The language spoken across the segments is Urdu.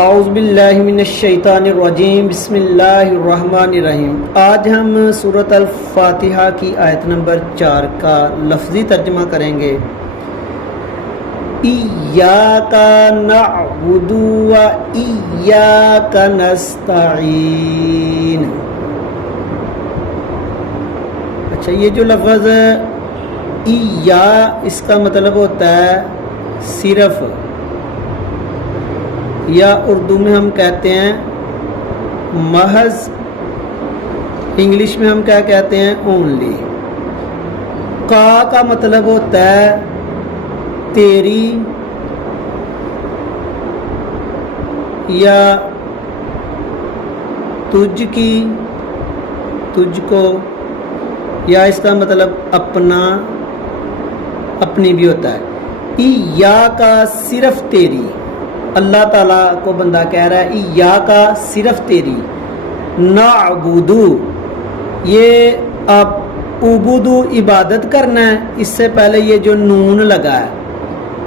اعوذ باللہ من الشیطان الرجیم بسم اللہ الرحمن الرحیم۔ آج ہم سورۃ الفاتحہ کی آیت نمبر 4 کا لفظی ترجمہ کریں گے۔ ایاک نعبد و ایاک نستعین۔ اچھا، یہ جو لفظ ایا اس کا مطلب ہوتا ہے صرف، یا اردو میں ہم کہتے ہیں محض، انگلش میں ہم کیا کہتے ہیں اونلی۔ کا مطلب ہوتا ہے تیری یا تجھ کی، تجھ کو، یا اس کا مطلب اپنا، اپنی بھی ہوتا ہے۔ یا کا صرف تیری، اللہ تعالیٰ کو بندہ کہہ رہا ہے یا کا صرف تیری۔ نعبدو، یہ آپ عبودو عبادت کرنا ہے، اس سے پہلے یہ جو نون لگا ہے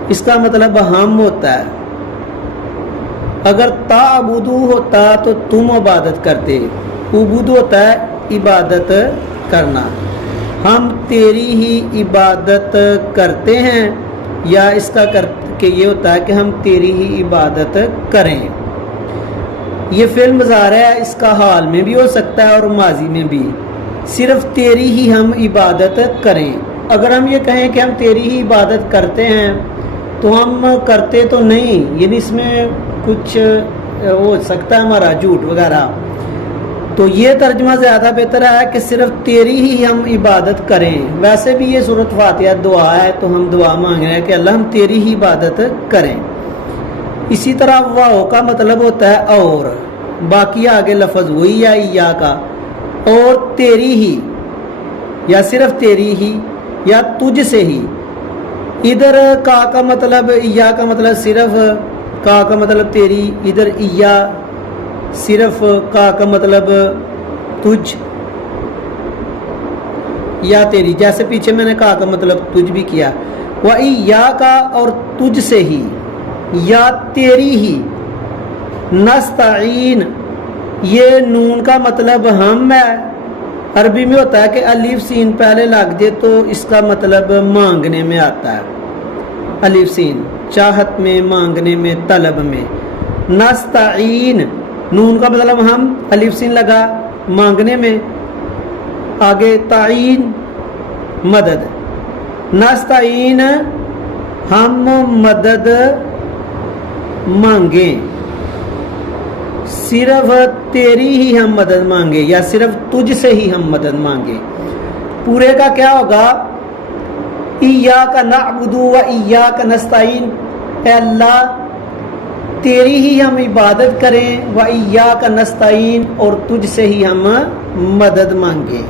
اس کا مطلب ہم ہوتا ہے۔ اگر تعبدو ہوتا تو تم عبادت کرتے، عبودو ہوتا ہے عبادت کرنا۔ ہم تیری ہی عبادت کرتے ہیں، یا اس کا کہ یہ ہوتا ہے کہ ہم تیری ہی عبادت کریں۔ یہ فعل مضارع ہے، اس کا حال میں بھی ہو سکتا ہے اور ماضی میں بھی۔ صرف تیری ہی ہم عبادت کریں۔ اگر ہم یہ کہیں کہ ہم تیری ہی عبادت کرتے ہیں تو ہم کرتے تو نہیں، یعنی اس میں کچھ ہو سکتا ہے ہمارا جھوٹ وغیرہ، تو یہ ترجمہ زیادہ بہتر ہے کہ صرف تیری ہی ہم عبادت کریں۔ ویسے بھی یہ سورۃ فاتحہ دعا ہے، تو ہم دعا مانگ رہے ہیں کہ اللہ ہم تیری ہی عبادت کریں۔ اسی طرح واو کا مطلب ہوتا ہے اور، باقی آگے لفظ وہی ہے یا کا، اور تیری ہی، یا صرف تیری ہی، یا تجھ سے ہی۔ ادھر کا مطلب یا کا مطلب صرف، کا مطلب تیری، ادھر یا صرف، کا مطلب تجھ یا تیری، جیسے پیچھے میں نے کا مطلب تجھ بھی کیا۔ وَإِيَّاكَ، اور تجھ سے ہی، یا تیری ہی۔ نستعین، یہ نون کا مطلب ہم ہے۔ عربی میں ہوتا ہے کہ الف سین پہلے لگ جائے تو اس کا مطلب مانگنے میں آتا ہے۔ الف سین چاہت میں، مانگنے میں، طلب میں۔ نستعین، نون کا مطلب ہم، الف سین لگا مانگنے میں، آگے تعین مدد۔ نستعین، ہم مدد مانگیں، صرف تیری ہی ہم مدد مانگیں، یا صرف تجھ سے ہی ہم مدد مانگیں۔ پورے کا کیا ہوگا؟ ایاک نعبد و ایاک نستعین، اے اللہ تیری ہی ہم عبادت کریں، و ایاک نستعین، اور تجھ سے ہی ہم مدد مانگیں۔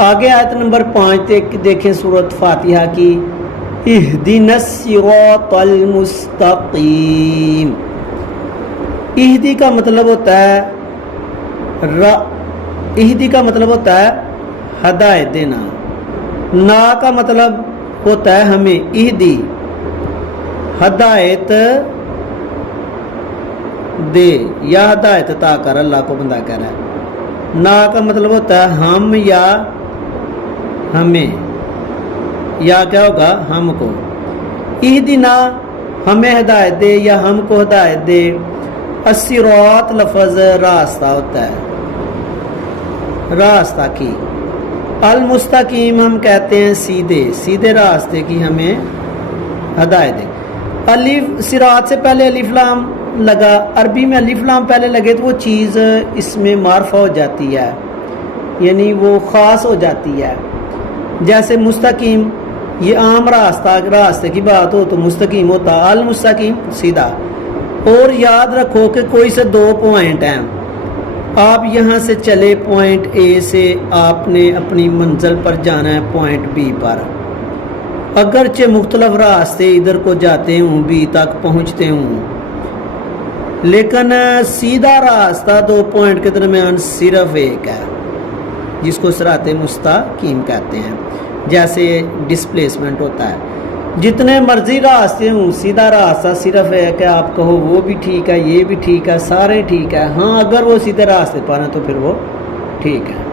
آگے آیت نمبر 5 دیکھیں سورۃ فاتحہ کی۔ اہدنا الصراط المستقیم۔ اہدی کا مطلب ہوتا ہے اہدی کا مطلب ہوتا ہے ہدایت دینا۔ نا کا مطلب ہوتا ہے ہمیں، اہدی ہدایت دے، یا ہدایت عطا کر، اللہ کو بندہ کہہ رہا ہے۔ نا کا مطلب ہوتا ہے ہم یا ہمیں، یا کیا ہوگا ہم کو۔ اہدنا، ہمیں ہدایت دے یا ہم کو ہدایت دے۔ الصراط لفظ راستہ ہوتا ہے، راستہ کی۔ المستقیم ہم کہتے ہیں سیدھے، سیدھے راستے کی ہمیں ہدایت دے۔ الف صراط سے پہلے الف لام لگا، عربی میں الف لام پہلے لگے تو وہ چیز اس میں معرفہ ہو جاتی ہے، یعنی وہ خاص ہو جاتی ہے۔ جیسے مستقیم، یہ عام راستے کی بات ہو تو مستقیم ہوتا، المستقیم سیدھا۔ اور یاد رکھو کہ کوئی سے 2 پوائنٹ ہیں، آپ یہاں سے چلے پوائنٹ اے سے، آپ نے اپنی منزل پر جانا ہے پوائنٹ بی پر۔ اگرچہ مختلف راستے ادھر کو جاتے ہوں، بی تک پہنچتے ہوں، لیکن سیدھا راستہ 2 پوائنٹ کے درمیان صرف ایک ہے، جس کو صراط مستقیم کہتے ہیں، جیسے ڈسپلیسمنٹ ہوتا ہے۔ جتنے مرضی راستے ہوں، سیدھا راستہ صرف ہے کہ آپ کہو وہ بھی ٹھیک ہے، یہ بھی ٹھیک ہے، سارے ٹھیک ہے. ہاں اگر وہ سیدھے راستے پر ہیں تو پھر وہ ٹھیک ہے.